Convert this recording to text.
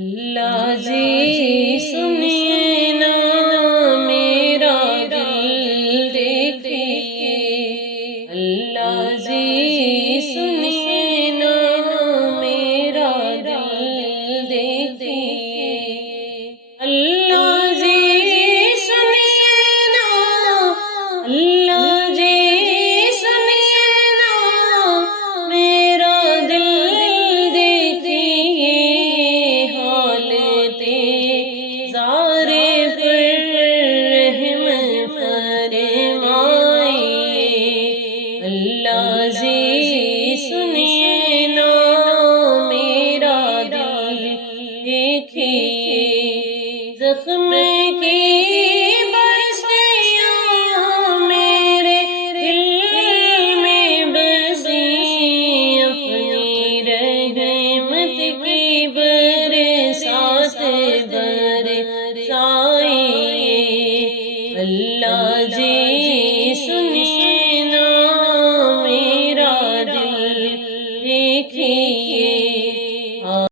اللہ جی سنیے نا میرا دل دیکھیے، اللہ جی سنیے نا میرا دل دیکھیے، اللہ جی سنیے نا، اللہ جی سنیے نا میرا دل دیکھیے، اللہ جی سنیے نا میرا دل دیکھیے، زخم کی برسیاں میرے دل میں بسی، اپنی رحمت کی برسات برسائیے، اللہ جی سنیے نا میرا دل دیکھیے۔